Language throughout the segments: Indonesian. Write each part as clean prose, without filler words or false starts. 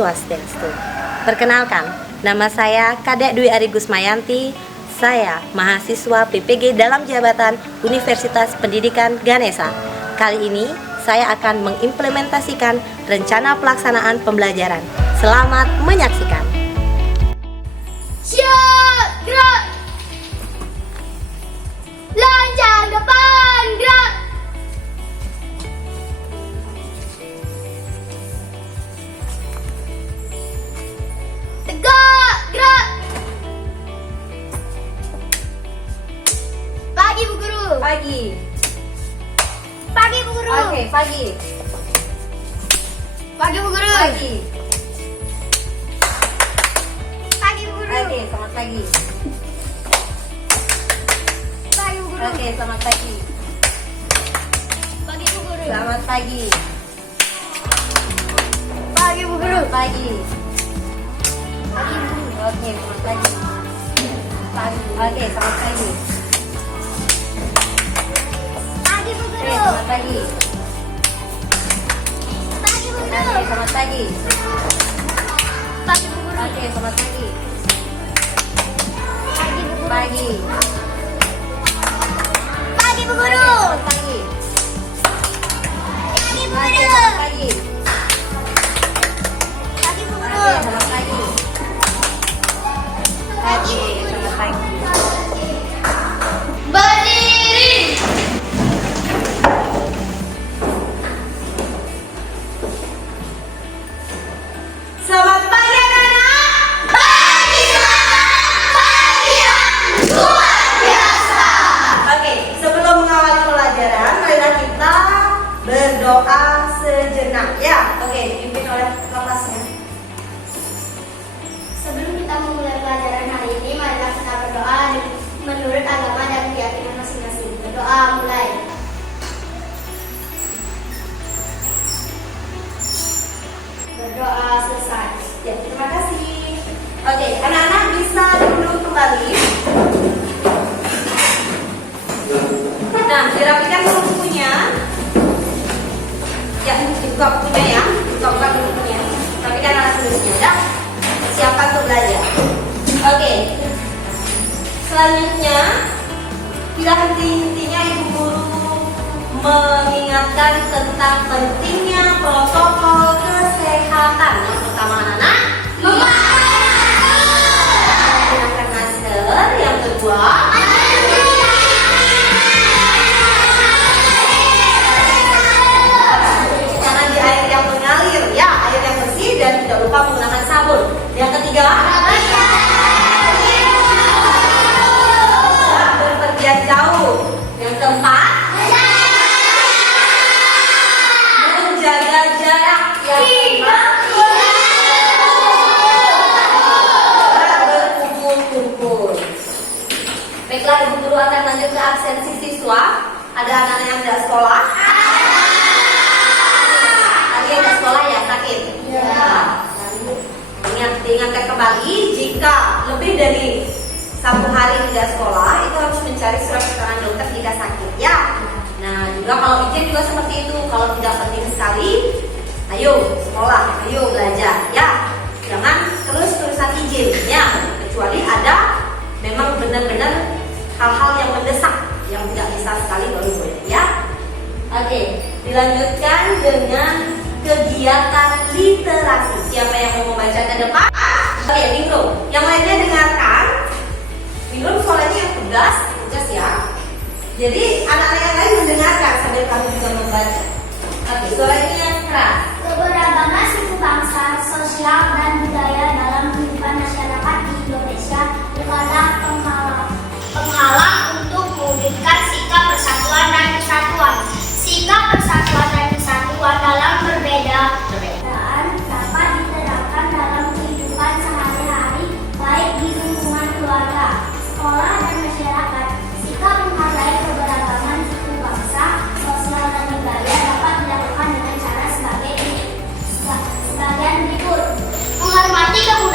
Swastiastu. Perkenalkan, nama saya Kadek Dwi Ari Gusmayanti. Saya mahasiswa PPG dalam jabatan Universitas Pendidikan Ganesha. Kali ini saya akan mengimplementasikan rencana pelaksanaan pembelajaran. Selamat menyaksikan. Siap, gerak. Lanjang depan, gerak. Tegak, gerak. Pagi, Bu Guru. Pagi. Pagi, Bu Guru. Oke, pagi. Pagi, Bu Guru. Pagi. Pagi, Bu Guru. Oke, selamat pagi. Pagi, Bu Guru. Oke, selamat pagi. Pagi, Bu Guru. Selamat pagi. Pagi, Bu Guru. Selamat pagi. Pagi, Bu Guru. Oke, selamat pagi. Pagi. Oke, selamat pagi. Pagi, Bu Oke, Guru. selamat pagi. Pagi, Bu Oke, Guru. selamat pagi. Pagi, Bu Guru. Oke, selamat pagi. Pagi, Bu Guru. Pagi. Pagi, Bu Oke, Guru. selamat pagi. Pagi, Bu Oke, Guru. selamat pagi. Pagi, Bu Guru. Oke, selamat pagi. Pagi, Oke, Bu Guru. selamat pagi. Berdiri. Selamat pagi anak-anak. Pagi, pagi yang luar biasa. Oke, sebelum mengawali pelajaran, marilah kita berdoa sejenak ya. Oke, dipimpin oleh kelasnya. Sebelum kita memulai pelajaran hari ini, marilah kita berdoa menurut agama dan keyakinan masing-masing. Berdoa mulai. Berdoa selesai. Ya, terima kasih. Oke, anak-anak bisa duduk kembali. Nah, dirapikan dulu bukunya. Ya, dibuka bukunya ya. Buka bukunya. Rapikan alat tulisnya ya. Siapkan untuk belajar. Oke. Selanjutnya, tidak henti-hentinya Ibu Guru mengingatkan tentang pentingnya protokol kesehatan. Yang pertama anak-anak, menggunakan masker. Yang kedua, cuci tangan di air yang mengalir, ya, air yang bersih dan tidak lupa menggunakan sabun. Yang ketiga, berpergian jauh. Yang keempat, menjaga jarak. Yang kelima, berkumpul-kumpul. Baiklah, Ibu Guru akan lanjut ke absensi siswa. Ada anak-anak yang tidak sekolah. Tadi yang tidak sekolah ya sakit. Diingatkan kembali, jika lebih dari 1 hari tidak sekolah, itu harus mencari surat keterangan dokter jika sakit ya. Nah, juga kalau izin juga seperti itu. Kalau tidak penting sekali, ayo sekolah, ayo belajar ya. Jangan terus tulisan izin ya, kecuali ada memang benar-benar hal-hal yang mendesak yang tidak bisa sekali baru boleh ya. Oke, dilanjutkan dengan kegiatan literasi. Siapa yang mau membaca ke depan? Oke, Minggu. Yang lainnya dengarkan. Minggu suaranya yang tegas ya. Jadi anak-anak yang lain mendengarkan sambil kamu juga membaca. Oke, suaranya yang keras. Keberagaman suku bangsa, sosial dan budaya dalam kehidupan masyarakat di Indonesia bukanlah penghalang untuk mewujudkan sikap persatuan dan kesatuan. Sikap persatuan dan kesatuan dalam perbedaan dapat diterapkan dalam kehidupan sehari-hari, baik di lingkungan keluarga, sekolah, dan masyarakat. Sikap menghargai keberagaman suku bangsa, sosial, dan budaya dapat dilakukan dengan cara sebagian berikut: menghormati keputusan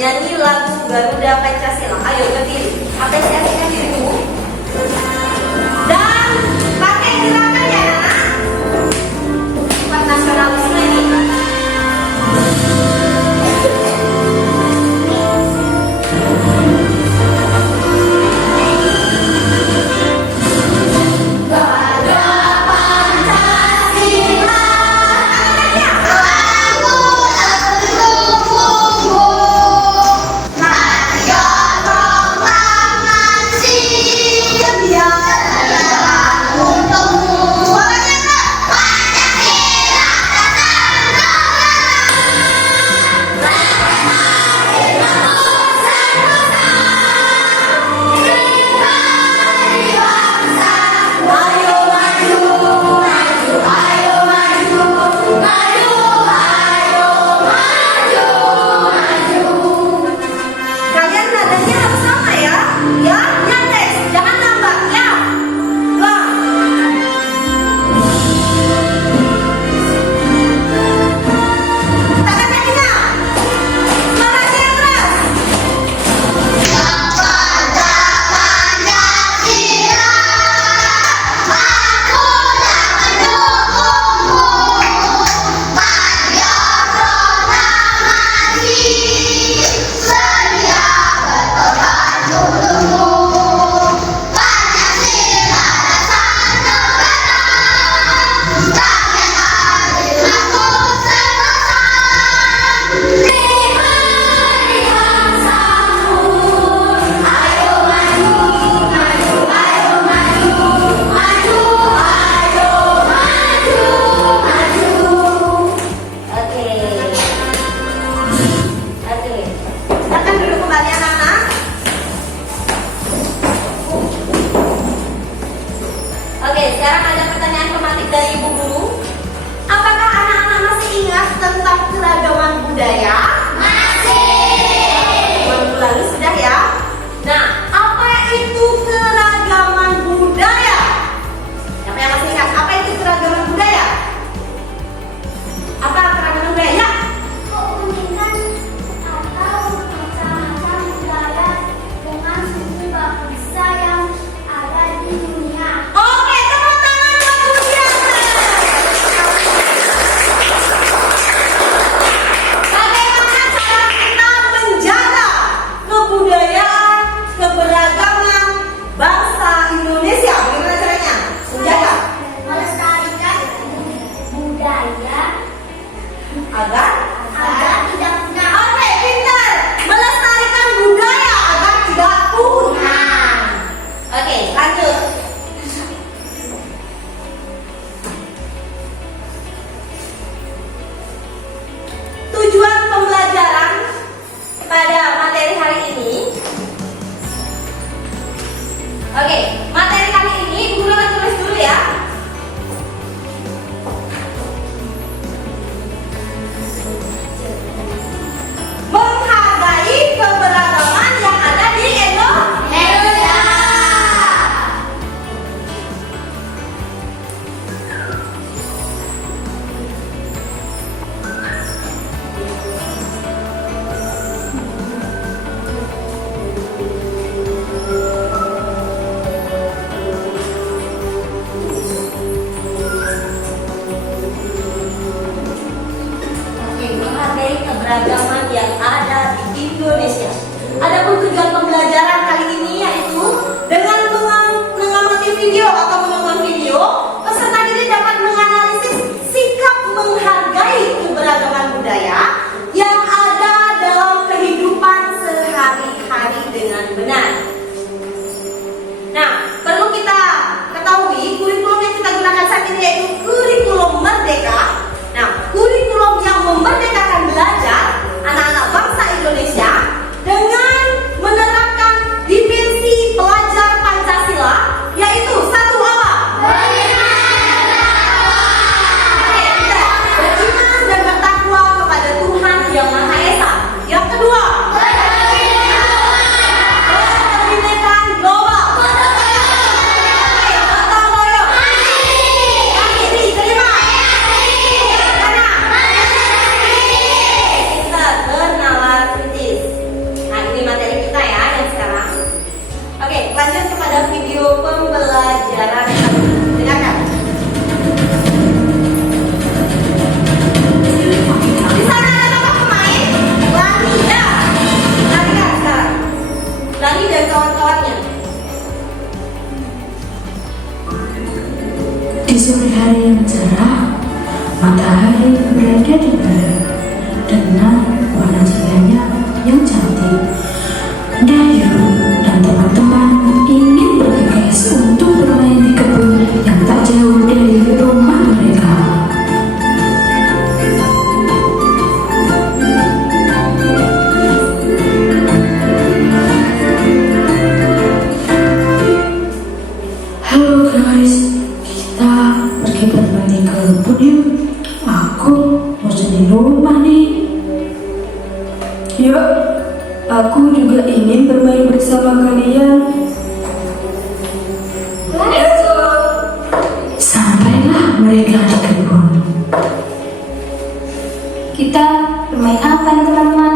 bernyanyi lagu Garuda Pancasila. Ayo berdiri, apresiasikan dirimu. Dan pakai gerakan ya anak. Sifat nasionalisme ini. Sekarang ada pertanyaan pematik dari Ibu Guru. Apakah anak-anak masih ingat tentang keragaman budaya? Masih. Minggu lalu sudah ya. Nah, apa itu keragaman budaya? Siapa yang masih ingat? Apa itu keragaman budaya? Apa keragaman budaya? Keunikan atau macam-macam budaya dengan suku bangsa yang ada di dunia. Oke, tepuk tangan buat Budiana. Bagaimana cara kita menjaga kebudayaan, keberagaman bangsa Indonesia? Bagaimana caranya menjaga? Melestarikan budaya Agar tidak punah. Oke, pintar. Melestarikan budaya agar tidak punah. Oke, lanjut. Tujuan pembelajaran pada materi hari ini. Oke, materi kali ini Ibu Guru akan tulis dulu ya. Menghargai keberagaman yang ada di Indonesia. Oke, menghargai keberagaman yang ada di Indonesia. Adapun tujuan pembelajaran kali ini yaitu dengan mengamati video atau menonton video, peserta didik dapat menganalisis sikap menghargai keberagaman budaya yang ada dalam kehidupan sehari-hari dengan benar. Nah, perlu kita ketahui kurikulum yang kita gunakan saat ini yaitu kurikulum merdeka. Nah, kurikulum yang memerdekakan belajar anak-anak bangsa Indonesia dengan menerapkan Yuk, aku juga ingin bermain bersama kalian. Let's go. Sampailah mereka di kebun. Kita bermain apa nih teman-teman?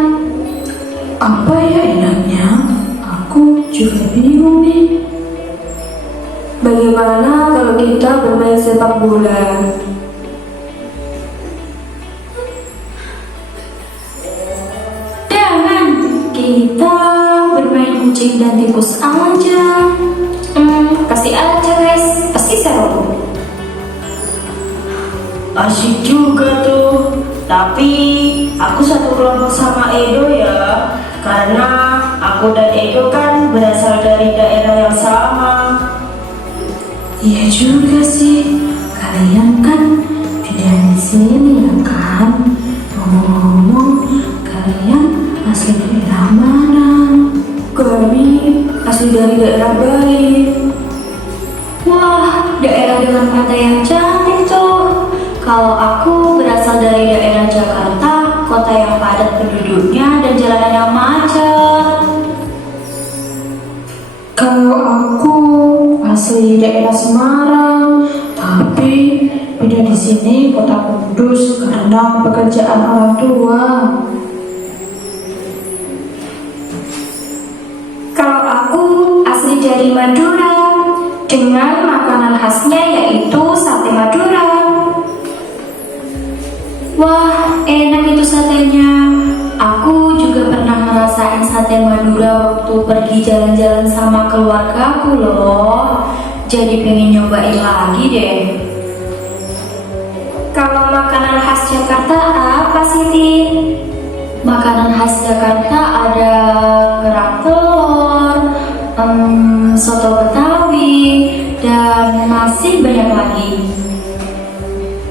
Apa ya enaknya? Aku juga bingung nih. Bagaimana kalau kita bermain sepak bola? Jangan, kita bermain kucing dan tikus aja. Kasih aja guys, pasti seru. Asyik juga tuh. Tapi aku satu kelompok sama Edo ya. Karena aku dan Edo kan berasal dari daerah yang sama. Iya juga sih. Kalian kan tidak di sini ya kan? Ngomong-ngomong, kalian asli daerah mana? Kami asli dari daerah Bali. Wah, daerah dengan pantai yang cantik tuh. Kalau aku berasal dari daerah Jakarta, kota yang padat penduduknya dan jalanan yang macet. Kalau aku asli daerah Semarang, tapi pindah di sini kota Kudus karena pekerjaan orang tua. Kalau aku asli dari Madura, dengan makanan khasnya yaitu sate Madura. Wah, enak itu satenya. Aku juga pernah ngerasain sate Madura waktu pergi jalan-jalan sama keluargaku loh. Jadi pengen nyobain lagi deh. Kalau makanan khas Jakarta apa sih, Tin? Makanan khas Jakarta ada kerak telur, soto Betawi, dan masih banyak lagi.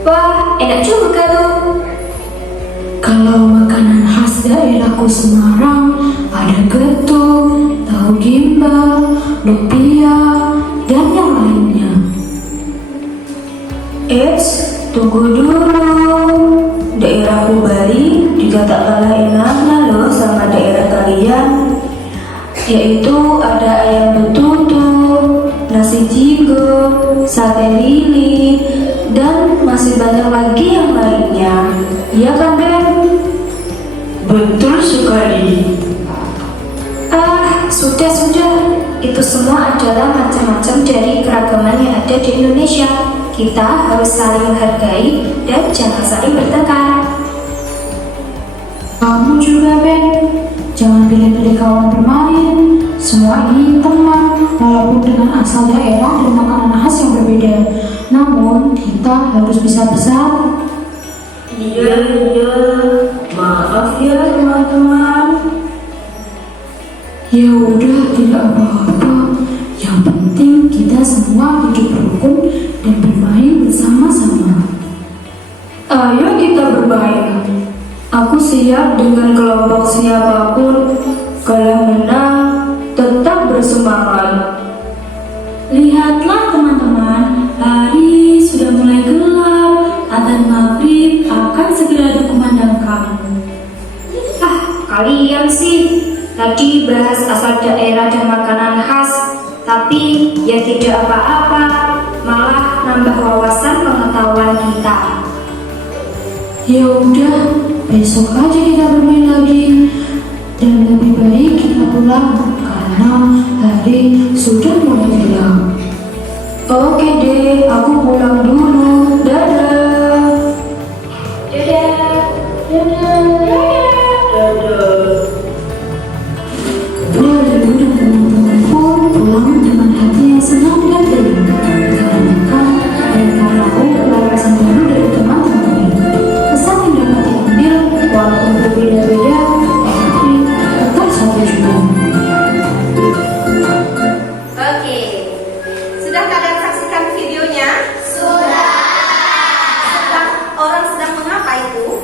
Wah, enak juga tuh. Kalau makanan khas daerahku Semarang ada getuk, tahu gimbal, lumpia, dan yang lainnya. Eits, tunggu dulu. Daerahku Bali juga tak kalah enaknya loh sama daerah kalian. Yaitu ada ayam betutu, nasi jinggo, sate lili, dan masih banyak lagi yang lainnya. Iya kan Ben? Betul sekali. Sudah. Itu semua adalah macam-macam dari keragaman yang ada di Indonesia. Kita harus saling menghargai dan jangan saling bertengkar. Kamu juga Ben, jangan pilih-pilih kawan bermain. Semua ini teman, walaupun dengan asal daerah dan makanan khas yang berbeda. Namun kita harus bisa bersatu. Iya. Maaf ya teman-teman. Ya udah, tidak apa-apa. Yang penting kita semua hidup rukun dan bermain bersama-sama. Ayo kita bermain. Aku siap dengan kelompok siapapun. Kalau menang, tetap bersemangat. Lihatlah teman-teman, hari sudah mulai gelap. Adzan maghrib akan segera dikumandangkan. Kalian sih tadi bahas asal daerah dan makanan khas, tapi ya tidak apa-apa, malah nambah wawasan pengetahuan kita. Ya udah, besok aja kita bermain lagi. Dan lebih baik kita pulang karena hari sudah mulai gelap. Oke deh, aku pulang dulu. Dadah. Lalu dan teman-teman pun pulang dengan hati yang senang dan terima. Karena mereka tahu wawasan baru dari teman-temannya. Pesan yang dapat diambil walaupun berbeda-beda, tapi tetap satu juga. Oke, sudah kalian saksikan videonya? Sudah. Orang sedang mengapa itu?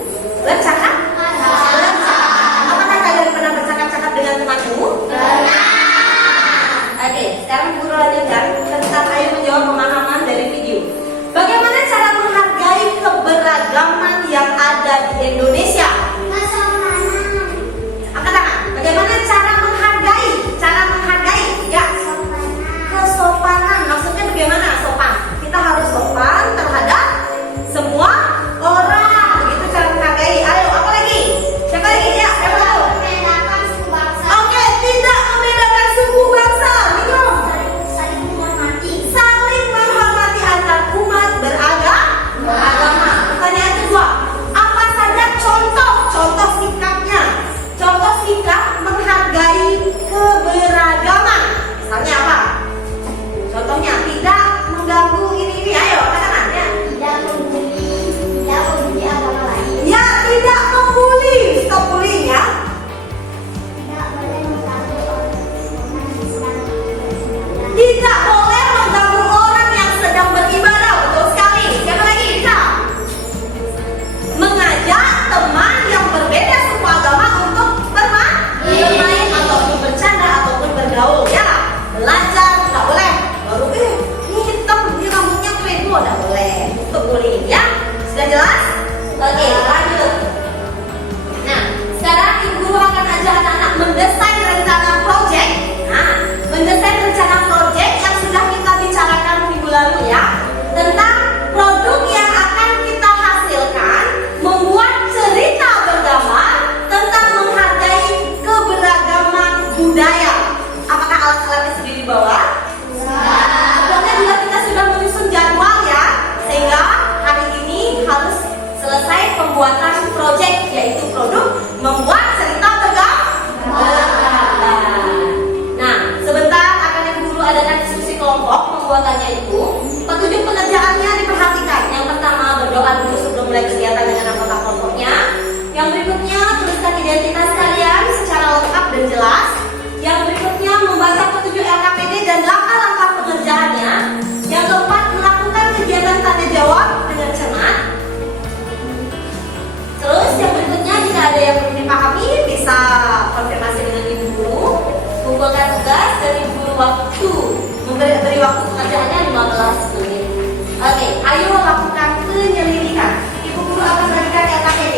identitas kalian secara lengkap dan jelas. Yang berikutnya membaca petunjuk LKPD dan langkah-langkah pengerjaannya. Yang keempat, melakukan kegiatan tanya jawab dengan cermat. Terus yang berikutnya, jika ada yang belum dipahami bisa konfirmasi dengan ibu guru, kumpulkan tugas dan ibu guru beri waktu pengerjaannya 15 menit. Oke, ayo lakukan penyelidikan. Ibu guru akan berikan LKPD.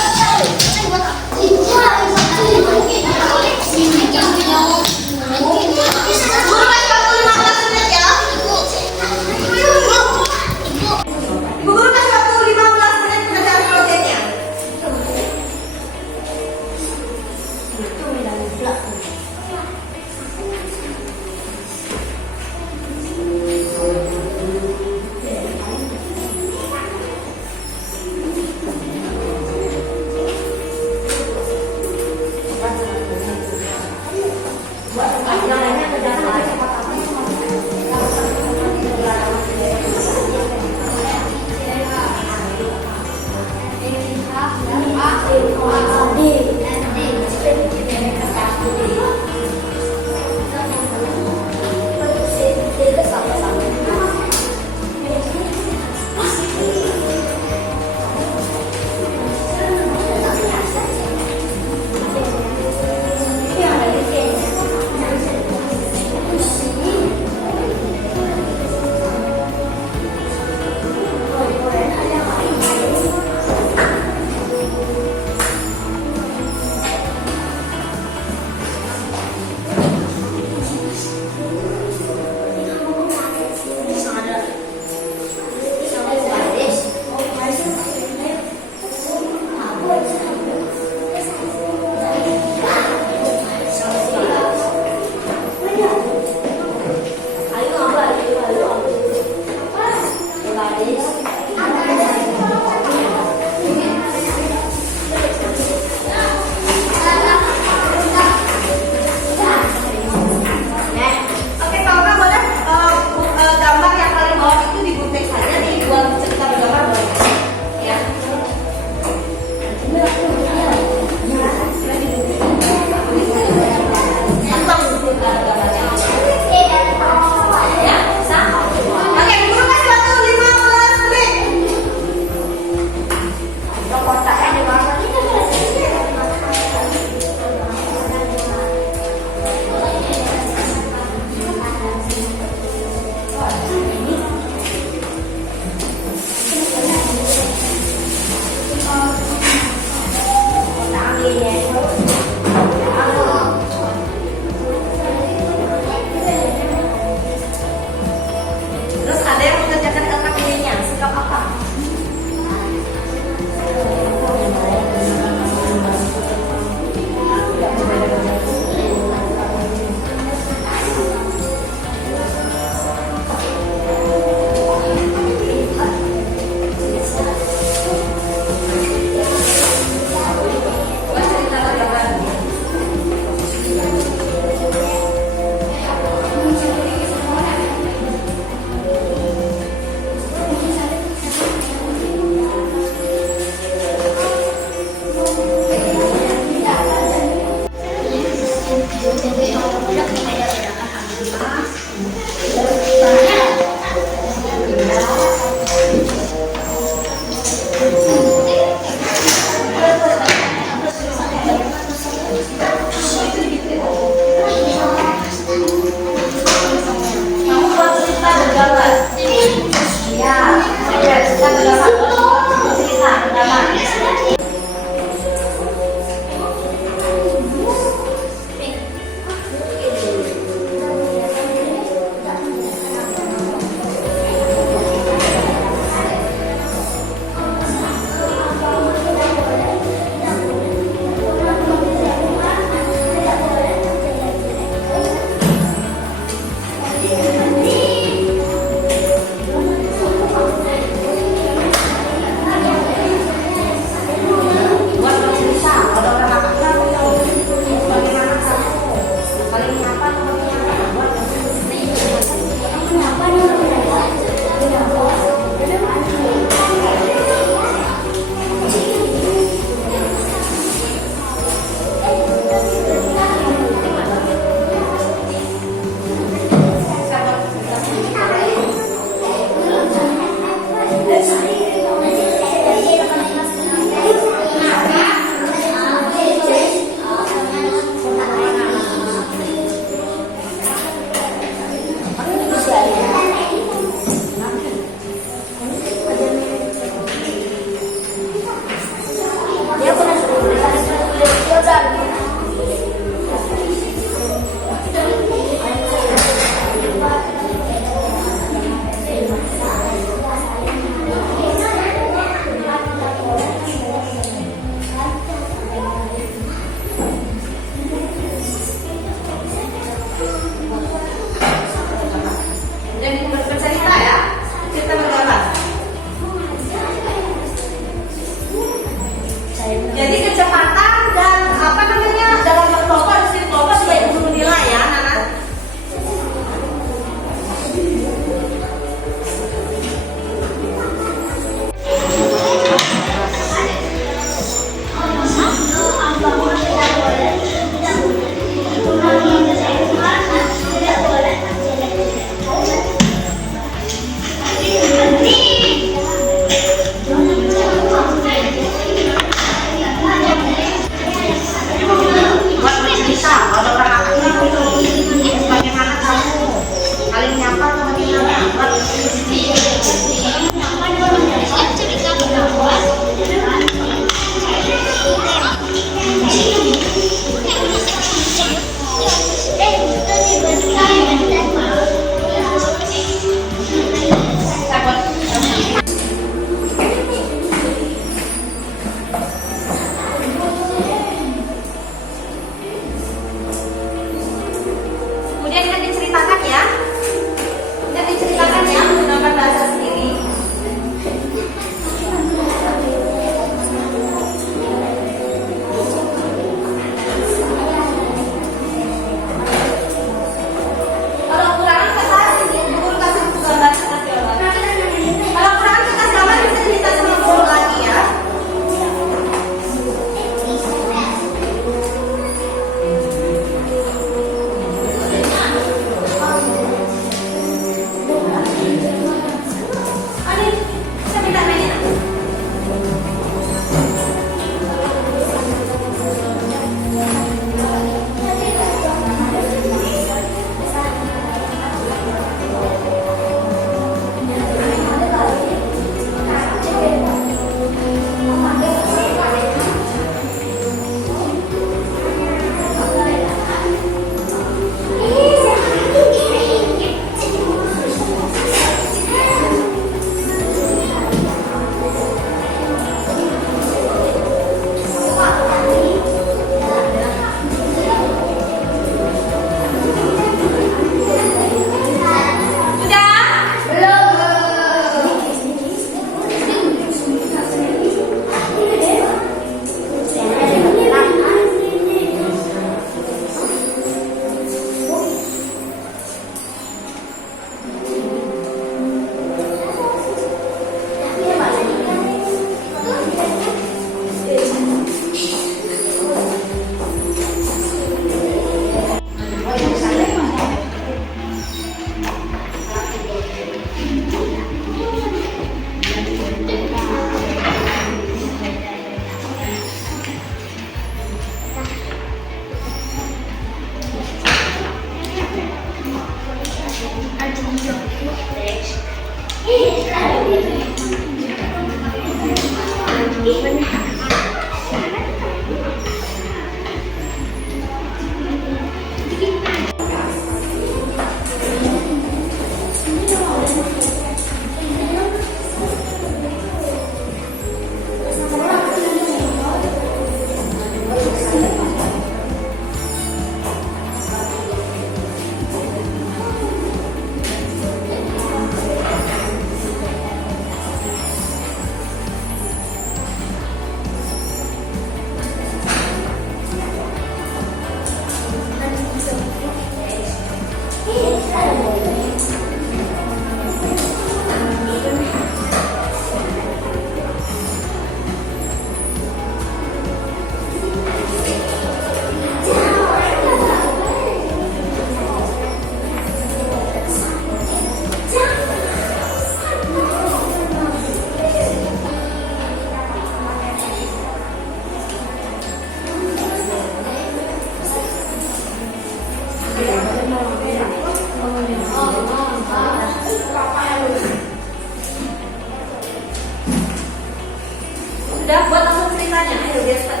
Udah buat langsung ceritanya, ayo biar cepat.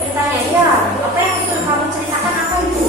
Ceritanya, ya. Apa yang disuruh kamu ceritakan apa itu?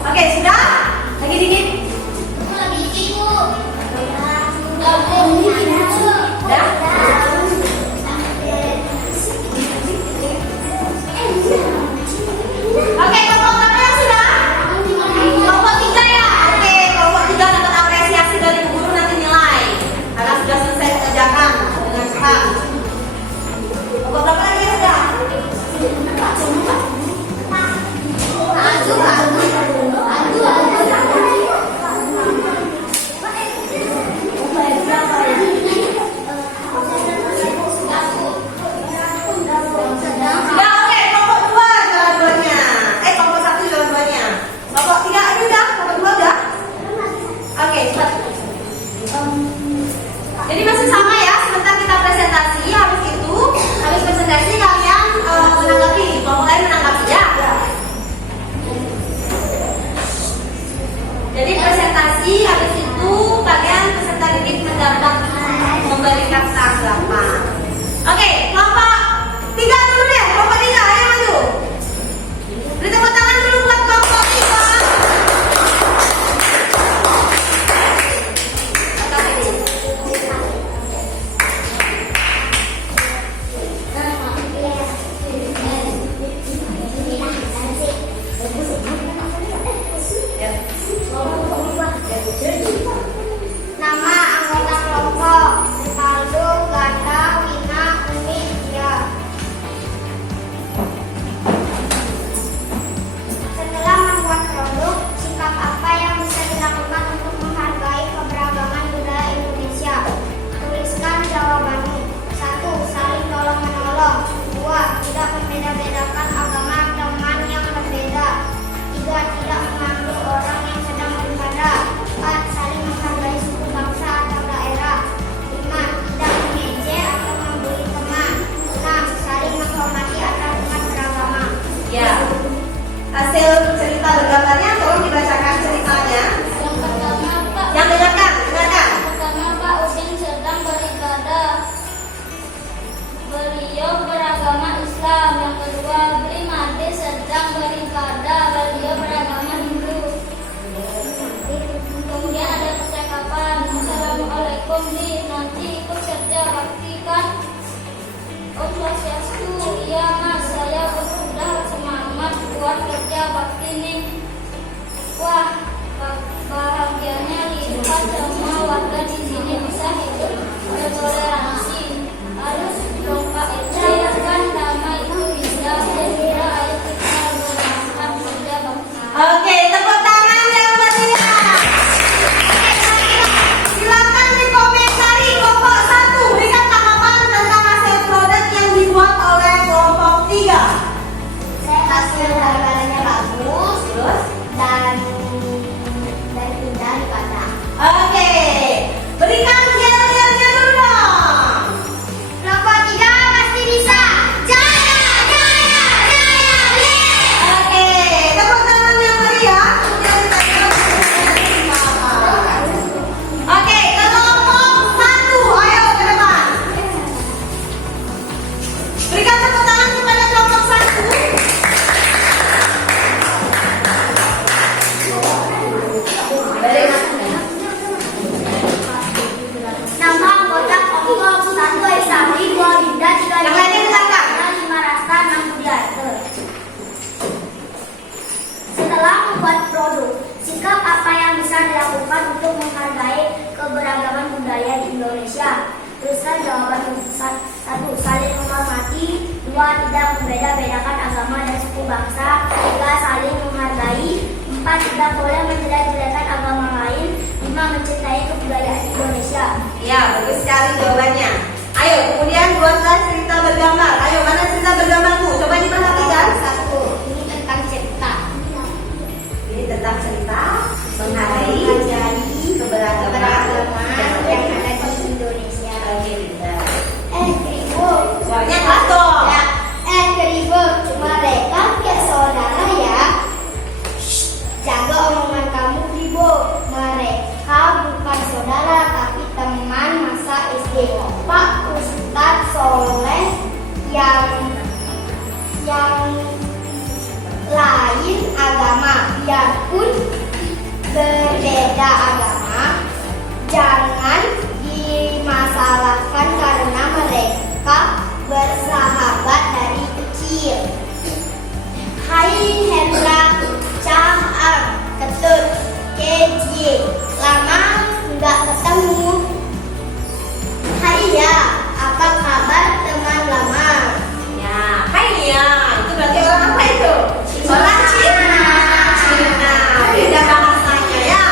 Oke, sudah? Lagi dingin? Oke, kelompok berapa yang sudah? Kelompok 3 ya? Oke, kelompok 3 dapat apresiasi dari Bu Guru nanti nilai karena sudah selesai mengerjakan dengan cepat. Kelompok berapa lagi yang sudah? Tuliskan jawaban. 1. Saling menghormati. 2. Tidak membeda-bedakan agama dan suku bangsa. 3. Saling menghargai. 4. Tidak boleh menjelek-jelekan agama lain. 5. Mencintai kebudayaan Indonesia. Ya, bagus sekali jawabannya. Ayo, kemudian buatlah cerita bergambar. Ayo, mana cerita bergambarmu? Coba diperhatikan. 1. Ini tentang cerita. Ini tentang cerita menghargai keberagaman yang ada di Indonesia. Oke, pintar. Keribu. Soalnya kelas dong. Ya, keribu. Cuma mereka kayak saudara ya. Jaga omongan kamu, Keribu. Mereka bukan saudara, tapi teman masa SD. Pak Ustadz Soleh yang lain agama, biarpun berbeda agama, jangan dimasalahkan karena mereka bersahabat dari kecil. Hai Hendra, Caang, Ketut, KJ, lama nggak ketemu. Hai ya, apa kabar teman lama? Ya, hai Nia. Itu berarti orang apa itu? Orang Cina. Cina. Beda bahasanya ya.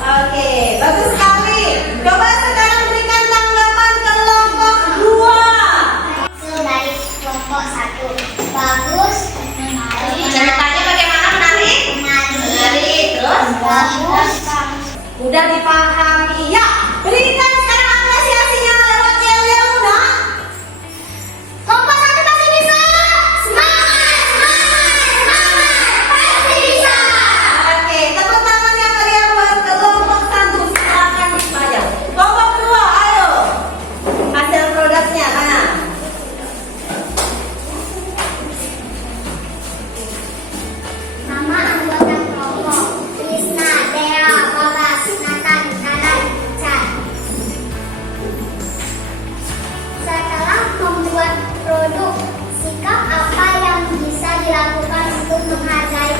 Oke, bagus sekali. Coba sekarang berikan tanggapan kelompok 2. Dari kelompok 1. Bagus. Ceritanya bagaimana menarik? Menarik. Terus? Bagus. Mudah dipahami. Ya, berikan sekarang apresiasinya lewat yel-yel mudah. Kelompok 1 pasti bisa. Semangat, semangat, semangat. Pasti bisa. Oke, tepuk tangan yang meriah buat kelompok 1. Silakan dibayar. Kelompok 2, ayo. Hasil produknya mana? Nama anggota kelompok: Krisna, Dea, Bagas, Nathan, Nanan, Chan. Setelah membuat produk, sikap apa yang bisa dilakukan untuk menghargai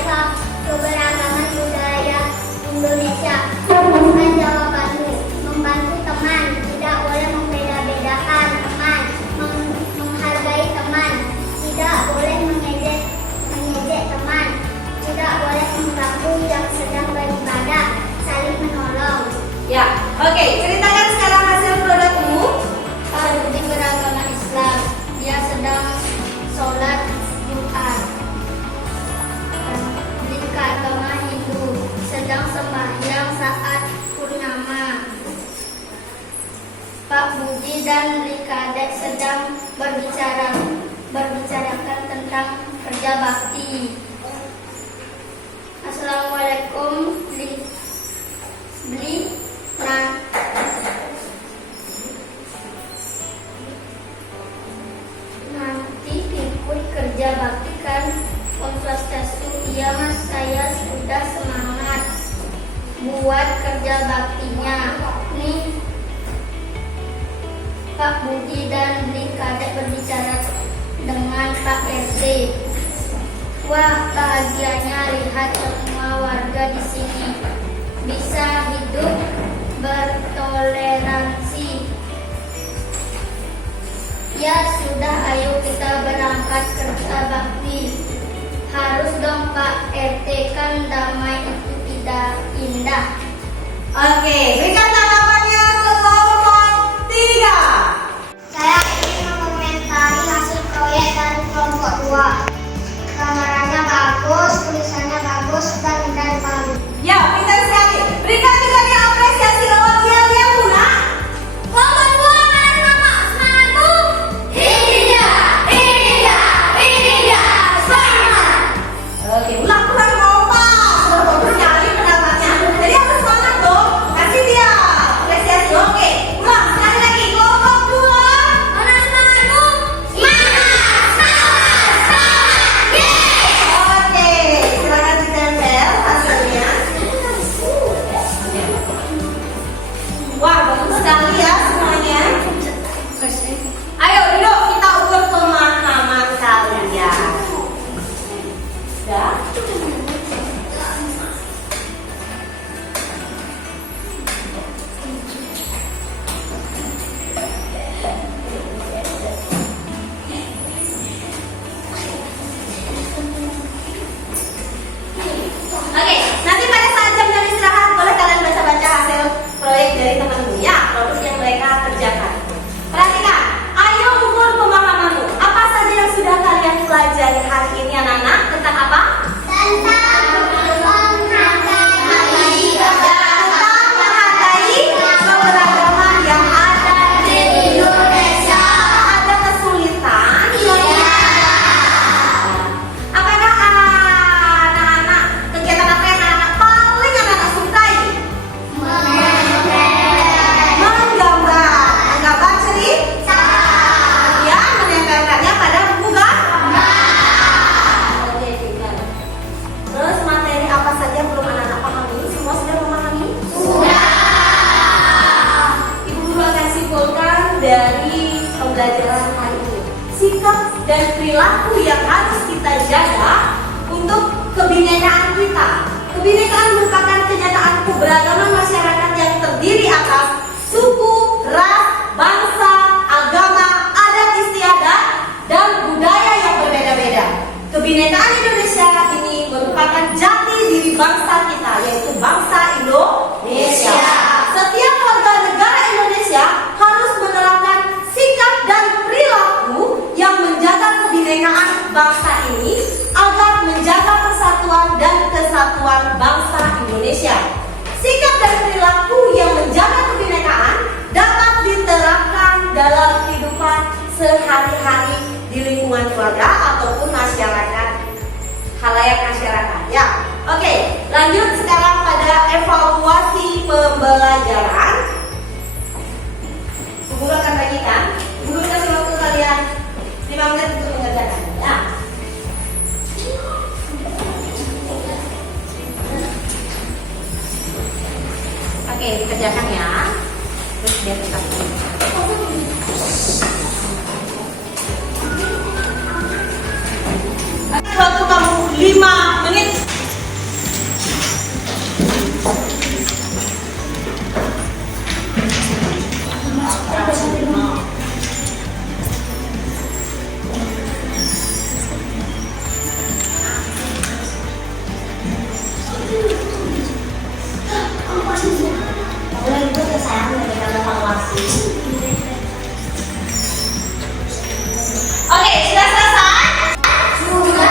keberagaman budaya Indonesia? Tuliskan jawabanmu. Membantu teman, tidak boleh membeda-bedakan teman. Menghargai teman, tidak boleh mengejek teman. Tidak boleh mengganggu yang sedang beribadah. Saling menolong. Ya, oke. Ceritakan sekarang hasil produkmu. Pak Rudi beragama Islam. Dia sedang sholat Jumat. Lika agama Hindu sedang sembahyang saat purnama. Pak Budi dan Likadek sedang berbicarakan tentang kerja bakti. Assalamualaikum. Nanti ikut kerja bakti kan? Om Swastiastu. Iya mas, saya sudah semangat buat kerja baktinya. Nih Pak Budi dan Likadek berbicara dengan Pak RT. Wah, bahagianya lihat semua warga di sini bisa hidup bertoleransi. Ya sudah, ayo kita berangkat kerja bakti. Harus dong Pak RT, kan damai itu tidak indah. Oke, berikan tanggapannya kelompok 3. Saya ingin mengomentari hasil proyek dari kelompok 2. Gambarannya bagus, tulisannya bagus, dan mudah dipahami. Ya, pintar sekali. Berikan juga dia apresiasi lewat yel-yel mudah. Kelompok 2, mana nama semangatmu? Ini dia, semangat. Oke, ulang kompak. Bagus sekali pendapatnya. Jadi harus semangat dong. Kasih dia apresiasi. Oke, ulang sekali lagi. Kelompok 2. Mana semangatmu? Semangat, semangat, semangat. perilaku yang harus kita jaga untuk kebinekaan kita. Kebinekaan merupakan kenyataan keberagaman masyarakat yang terdiri atas suku, ras, bangsa, agama, adat istiadat, dan budaya yang berbeda-beda. Kebinekaan Indonesia ini merupakan jati diri bangsa kita, yaitu bangsa Indonesia. Setiap warga negara Indonesia harus menerapkan sikap dan perilaku yang menjaga kebinekaan bangsa ini agar menjaga persatuan dan kesatuan bangsa Indonesia. Sikap dan perilaku yang menjaga kebinekaan dapat diterapkan dalam kehidupan sehari-hari di lingkungan keluarga ataupun masyarakat, khalayak masyarakat. Ya, oke. Lanjut sekarang pada evaluasi pembelajaran. Guru akan bagikan. Guru kasih waktu kalian 5 menit untuk mengerjakan. Ya. Oke, dikerjakan ya. Terus biar tetap. Waktu kamu 5 menit. Oke, sudah selesai? Sudah.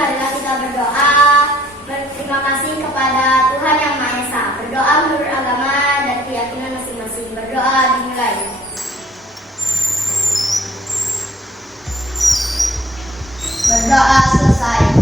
marilah kita berdoa. Berterima kasih kepada Tuhan Yang Maha Esa. Berdoa menurut agama dan keyakinan masing-masing. Berdoa dimulai. Berdoa selesai.